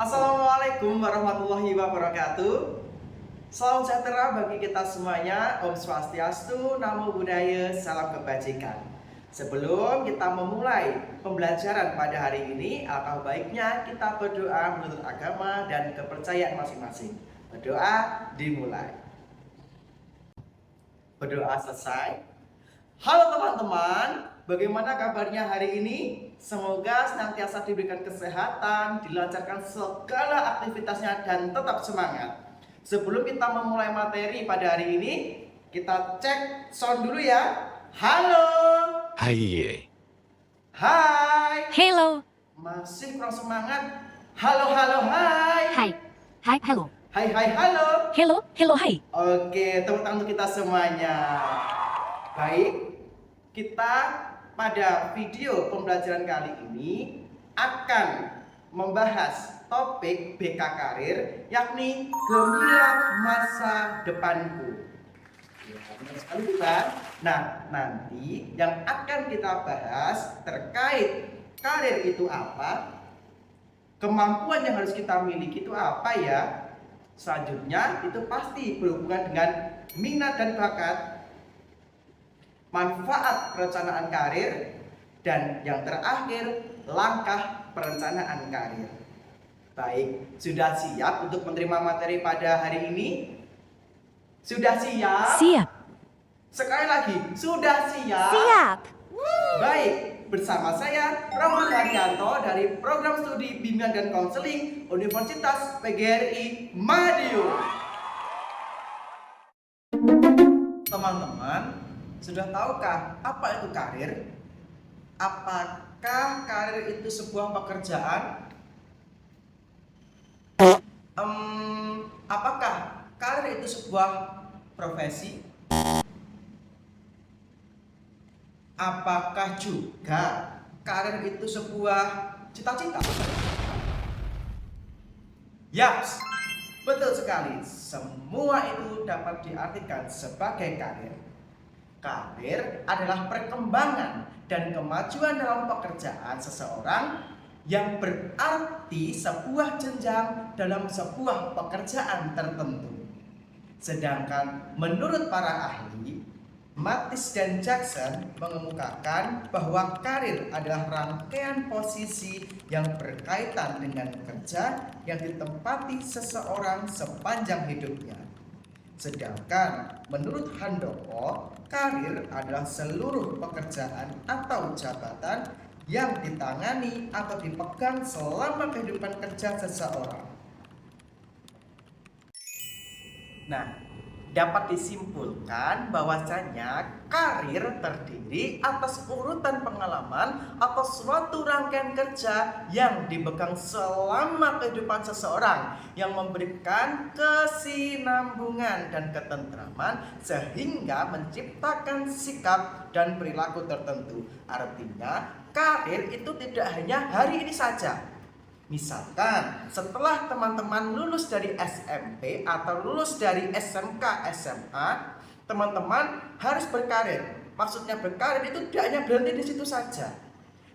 Assalamualaikum warahmatullahi wabarakatuh. Salam sejahtera bagi kita semuanya. Om Swastiastu, Namo Buddhaya, salam kebajikan. Sebelum kita memulai pembelajaran pada hari ini, alangkah baiknya kita berdoa menurut agama dan kepercayaan masing-masing. Berdoa dimulai. Berdoa selesai. Halo teman-teman, bagaimana kabarnya hari ini? Semoga senantiasa diberikan kesehatan, dilancarkan segala aktivitasnya dan tetap semangat. Sebelum kita memulai materi pada hari ini, kita cek sound dulu ya. Halo. Hai. Hai. Hello. Masih kurang semangat. Halo, halo, hai. Hai. Hai, hello. Hai, hai, halo. Hello, hello, hai. Oke, tepuk tangan untuk kita semuanya. Baik, kita pada video pembelajaran kali ini akan membahas topik BK Karir, yakni gemilang masa depanku. Ya, benar sekali bukan? Nah, nanti yang akan kita bahas terkait karir itu apa, kemampuan yang harus kita miliki itu apa ya. Selanjutnya itu pasti berhubungan dengan minat dan bakat, manfaat perencanaan karir, dan yang terakhir langkah perencanaan karir. Baik, sudah siap untuk menerima materi pada hari ini? Sudah siap? Siap. Sekali lagi, sudah siap? Siap. Baik, bersama saya Roman Haryanto dari Program Studi Bimbingan dan Konseling Universitas PGRI Madiun. Teman-teman, sudah tahukah apa itu karir? Apakah karir itu sebuah pekerjaan? Apakah karir itu sebuah profesi? Apakah juga karir itu sebuah cita-cita? Yaps, betul sekali. Semua itu dapat diartikan sebagai karir. Karir adalah perkembangan dan kemajuan dalam pekerjaan seseorang yang berarti sebuah jenjang dalam sebuah pekerjaan tertentu. Sedangkan menurut para ahli, Mattis dan Jackson mengemukakan bahwa karir adalah rangkaian posisi yang berkaitan dengan kerja yang ditempati seseorang sepanjang hidupnya. Sedangkan menurut Handoko, karir adalah seluruh pekerjaan atau jabatan yang ditangani atau dipegang selama kehidupan kerja seseorang. Nah, dapat disimpulkan bahwasanya karir terdiri atas urutan pengalaman atau suatu rangkaian kerja yang dipegang selama kehidupan seseorang yang memberikan kesinambungan dan ketentraman sehingga menciptakan sikap dan perilaku tertentu. Artinya, karir itu tidak hanya hari ini saja. Misalkan setelah teman-teman lulus dari SMP atau lulus dari SMK, SMA, teman-teman harus berkarir. Maksudnya berkarir itu tidak hanya berhenti di situ saja,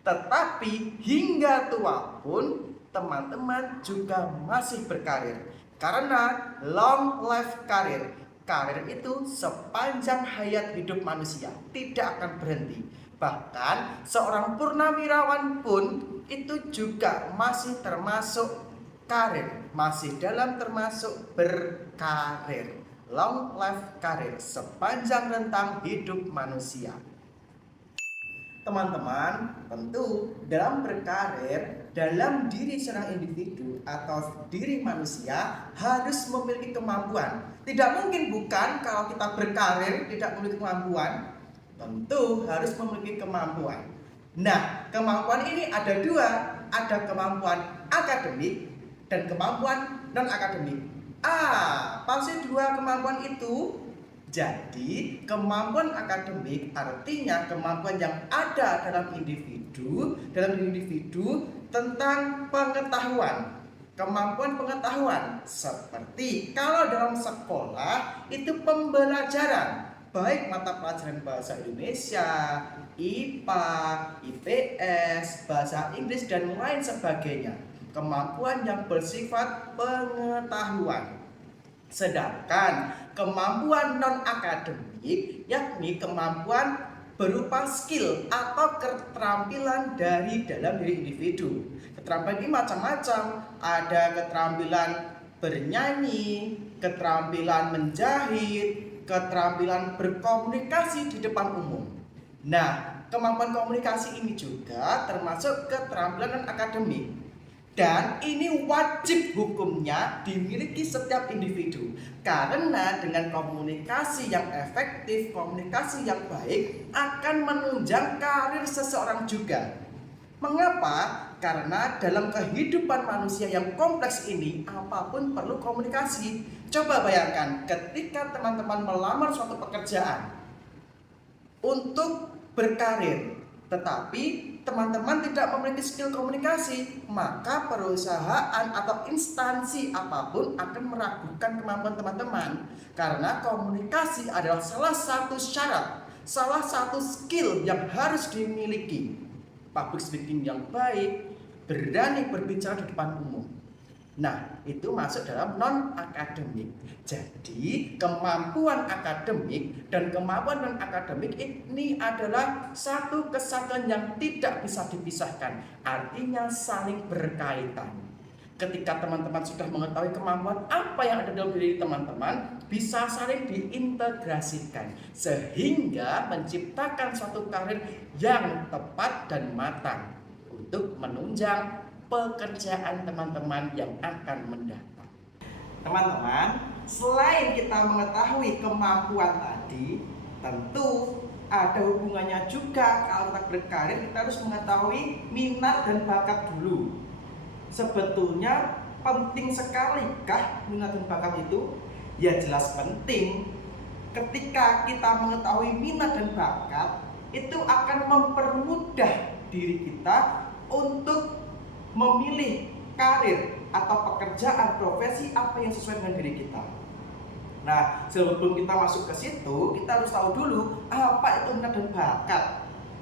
tetapi hingga tua pun teman-teman juga masih berkarir. Karena long life karir, karir itu sepanjang hayat hidup manusia, tidak akan berhenti. Bahkan seorang purnawirawan pun itu juga masih termasuk karir, masih dalam termasuk berkarir. Long life karir, sepanjang rentang hidup manusia. Teman-teman, tentu dalam berkarir, dalam diri seorang individu atau diri manusia harus memiliki kemampuan. Tidak mungkin bukan kalau kita berkarir tidak memiliki kemampuan. Tentu harus memiliki kemampuan. Nah, kemampuan ini ada dua, ada kemampuan akademik dan kemampuan non-akademik. Pasti dua kemampuan itu. Jadi, kemampuan akademik artinya kemampuan yang ada dalam individu tentang pengetahuan. Kemampuan pengetahuan seperti kalau dalam sekolah itu pembelajaran, baik mata pelajaran bahasa Indonesia, IPA, IPS, bahasa Inggris, dan lain sebagainya. kemampuan yang bersifat pengetahuan. Sedangkan kemampuan non-akademik yakni kemampuan berupa skill atau keterampilan dari dalam diri individu. Keterampilan ini macam-macam, ada keterampilan bernyanyi, keterampilan menjahit, keterampilan berkomunikasi di depan umum. Nah, kemampuan komunikasi ini juga termasuk keterampilan non-akademik. Dan ini wajib hukumnya dimiliki setiap individu. Karena dengan komunikasi yang efektif, komunikasi yang baik akan menunjang karir seseorang juga. Mengapa? Karena dalam kehidupan manusia yang kompleks ini, apapun perlu komunikasi. Coba bayangkan ketika teman-teman melamar suatu pekerjaan untuk berkarir, tetapi teman-teman tidak memiliki skill komunikasi, maka perusahaan atau instansi apapun akan meragukan kemampuan teman-teman. Karena komunikasi adalah salah satu syarat, salah satu skill yang harus dimiliki. Public speaking yang baik, berani berbicara di depan umum. Nah, itu masuk dalam non-akademik. Jadi, kemampuan akademik dan kemampuan non-akademik ini adalah satu kesatuan yang tidak bisa dipisahkan. Artinya saling berkaitan. Ketika teman-teman sudah mengetahui kemampuan apa yang ada dalam diri teman-teman, bisa saling diintegrasikan sehingga menciptakan suatu karir yang tepat dan matang untuk menunjang pekerjaan teman-teman yang akan mendatang. Teman-teman, selain kita mengetahui kemampuan tadi, tentu ada hubungannya juga. Kalau kita berkarir, kita harus mengetahui minat dan bakat dulu. Sebetulnya penting sekalikah minat dan bakat itu? Ya jelas penting. Ketika kita mengetahui minat dan bakat, itu akan mempermudah diri kita untuk memilih karir atau pekerjaan profesi apa yang sesuai dengan diri kita. Nah, sebelum kita masuk ke situ, kita harus tahu dulu apa itu minat dan bakat.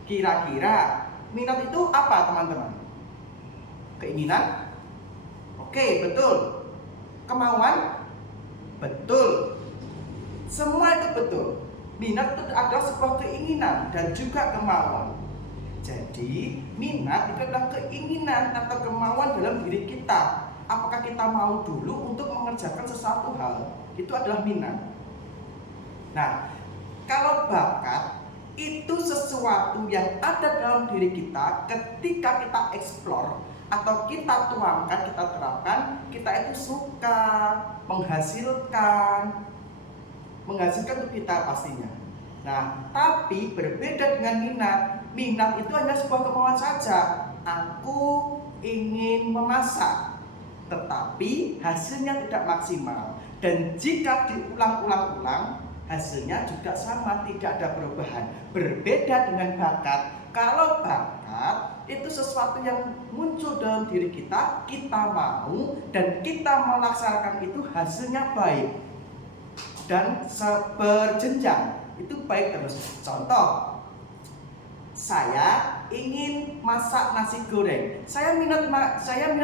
Kira-kira minat itu apa, teman-teman? Keinginan? Oke, betul. Kemauan? Betul. Semua itu betul. Minat itu adalah sebuah keinginan dan juga kemauan. Jadi, minat itu adalah keinginan atau kemauan dalam diri kita. Apakah kita mau dulu untuk mengerjakan sesuatu hal? Itu adalah minat. Nah, kalau bakat itu sesuatu yang ada dalam diri kita ketika kita explore atau kita tuangkan, kita terapkan, kita itu suka menghasilkan untuk kita pastinya. Nah, tapi berbeda dengan minat. Minat itu hanya sebuah kemauan saja. Aku ingin memasak, tetapi hasilnya tidak maksimal. Dan jika diulang-ulang, hasilnya juga sama, tidak ada perubahan. Berbeda dengan bakat. Kalau bakat itu sesuatu yang muncul dalam diri kita, kita mau dan kita melaksanakan itu, hasilnya baik dan berjenjang. Itu baik terus. Contoh, saya ingin masak nasi goreng. Saya minat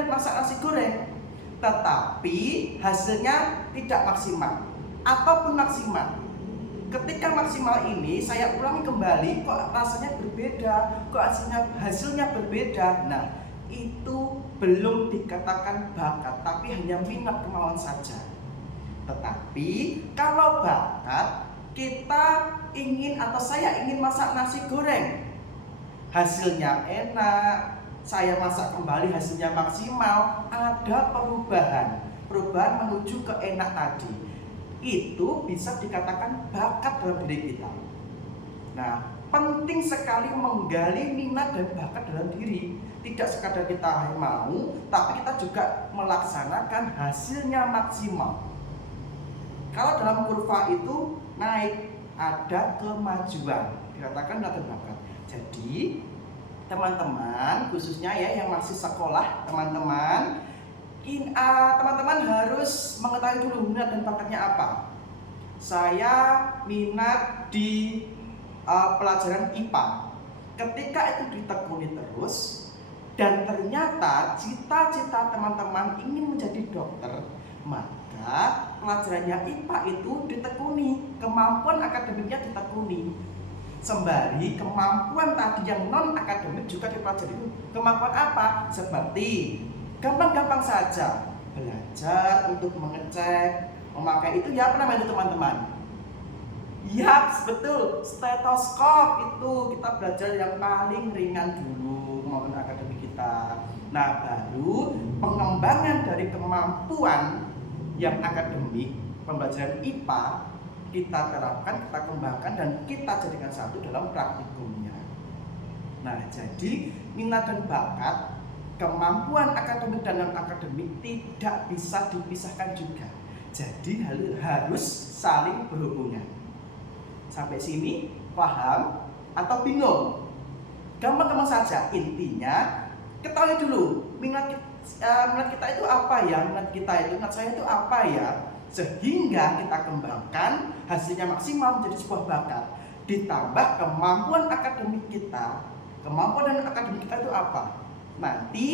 masak nasi goreng, tetapi hasilnya tidak maksimal ataupun maksimal. Ketika maksimal ini saya ulangi kembali, kok rasanya berbeda, kok hasilnya berbeda. Nah, itu belum dikatakan bakat, tapi hanya minat kemauan saja. Tetapi kalau bakat, kita ingin atau saya ingin masak nasi goreng, hasilnya enak, saya masak kembali hasilnya maksimal, ada perubahan menuju ke enak tadi. Itu bisa dikatakan bakat dalam diri kita. Nah, penting sekali menggali minat dan bakat dalam diri. Tidak sekadar kita mau, tapi kita juga melaksanakan, hasilnya maksimal. Kalau dalam kurva itu naik, ada kemajuan, dikatakan minat dan bakat. Jadi teman-teman, khususnya ya yang masih sekolah, teman-teman harus mengetahui dulu minat dan bakatnya apa. Saya minat di pelajaran IPA. Ketika itu ditekuni terus, dan ternyata cita-cita teman-teman ingin menjadi dokter, maka pelajarannya IPA itu ditekuni, kemampuan akademiknya ditekuni. Sembari kemampuan tadi yang non akademik juga dipelajari. Kemampuan apa? Seperti gampang-gampang saja belajar untuk mengecek, memakai itu ya apa namanya itu teman-teman? Yaps, betul, stetoskop itu kita belajar yang paling ringan dulu kemampuan akademik kita. Nah, baru pengembangan dari kemampuan yang akademik, pembelajaran IPA kita terapkan, kita kembangkan dan kita jadikan satu dalam praktikumnya. Nah, jadi minat dan bakat, kemampuan akademik dan non akademik tidak bisa dipisahkan juga. Jadi harus saling berhubungan. Sampai sini paham atau bingung? Gampang-gampang saja. Intinya ketahui dulu minat kita itu apa ya? Minat saya itu apa ya? Sehingga kita kembangkan, hasilnya maksimal menjadi sebuah bakat. Ditambah kemampuan akademik kita. Kemampuan dan akademik kita itu apa? Nanti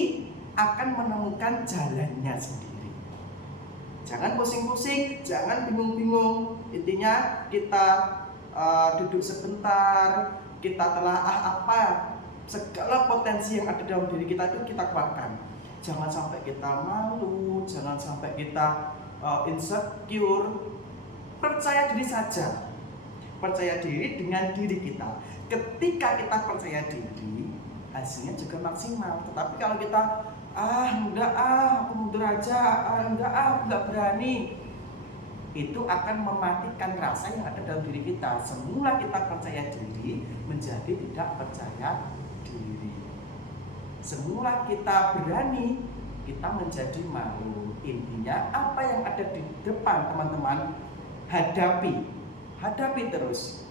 akan menemukan jalannya sendiri. Jangan pusing-pusing, jangan bingung-bingung. Intinya kita duduk sebentar, kita telaah apa segala potensi yang ada dalam diri kita itu kita keluarkan. Jangan sampai kita malu, jangan sampai kita insecure. Percaya diri saja. Percaya diri dengan diri kita. Ketika kita percaya diri, hasilnya juga maksimal. Tetapi kalau kita aku mundur aja, aku nggak berani, itu akan mematikan rasa yang ada dalam diri kita. Semula kita percaya diri menjadi tidak percaya diri. Semula kita berani, kita menjadi malu. Intinya apa yang ada di depan teman-teman, hadapi terus.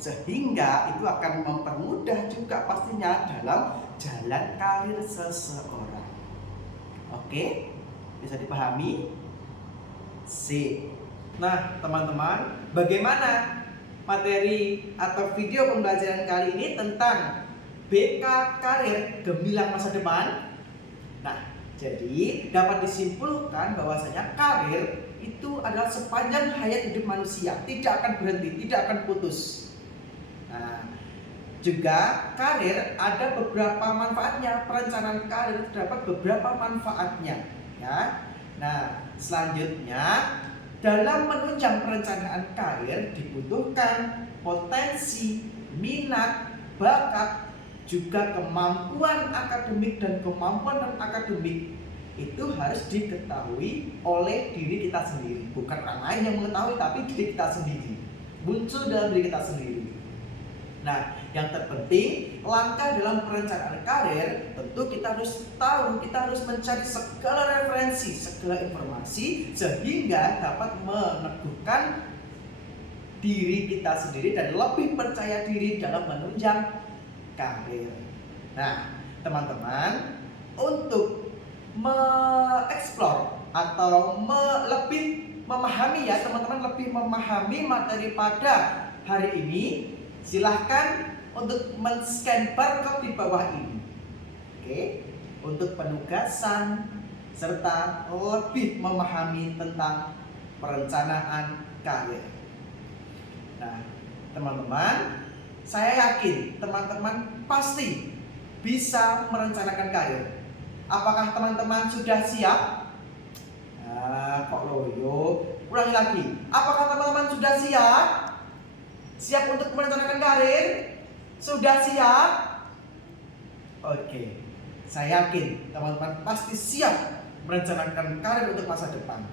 Sehingga itu akan mempermudah juga pastinya dalam jalan karir seseorang. Oke? Bisa dipahami? Sip. Nah, teman-teman, bagaimana materi atau video pembelajaran kali ini tentang BK Karir Gemilang Masa Depan? Nah, jadi dapat disimpulkan bahwasanya karir itu adalah sepanjang hayat hidup manusia, tidak akan berhenti, tidak akan putus. Nah, juga karir ada beberapa manfaatnya, perencanaan karir terdapat beberapa manfaatnya, ya. Nah, selanjutnya dalam menunjang perencanaan karir dibutuhkan potensi, minat, bakat, juga kemampuan akademik dan kemampuan non akademik itu harus diketahui oleh diri kita sendiri, bukan orang lain yang mengetahui, tapi diri kita sendiri, muncul dalam diri kita sendiri. Nah, yang terpenting langkah dalam perencanaan karir, tentu kita harus tahu, kita harus mencari segala referensi, segala informasi sehingga dapat meneguhkan diri kita sendiri dan lebih percaya diri dalam menunjang karir. Nah, teman-teman, untuk mengeksplor atau lebih memahami ya, teman-teman lebih memahami materi pada hari ini, silahkan untuk men-scan barcode di bawah ini. Oke, untuk penugasan serta lebih memahami tentang perencanaan karir. Nah, teman-teman, saya yakin teman-teman pasti bisa merencanakan karir. Apakah teman-teman sudah siap? Kok loyo? Ulangi lagi. Apakah teman-teman sudah siap? Siap untuk merencanakan karir? Sudah siap? Oke, saya yakin teman-teman pasti siap merencanakan karir untuk masa depan.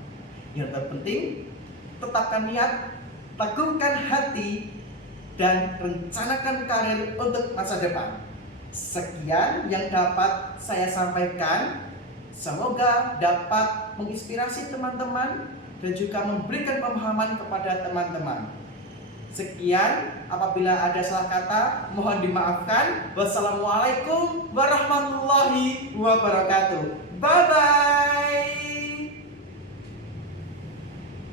Yang terpenting, tetapkan niat, teguhkan hati, dan rencanakan karir untuk masa depan. Sekian yang dapat saya sampaikan. Semoga dapat menginspirasi teman-teman dan juga memberikan pemahaman kepada teman-teman. Sekian, apabila ada salah kata mohon dimaafkan. Wassalamualaikum warahmatullahi wabarakatuh. Bye bye.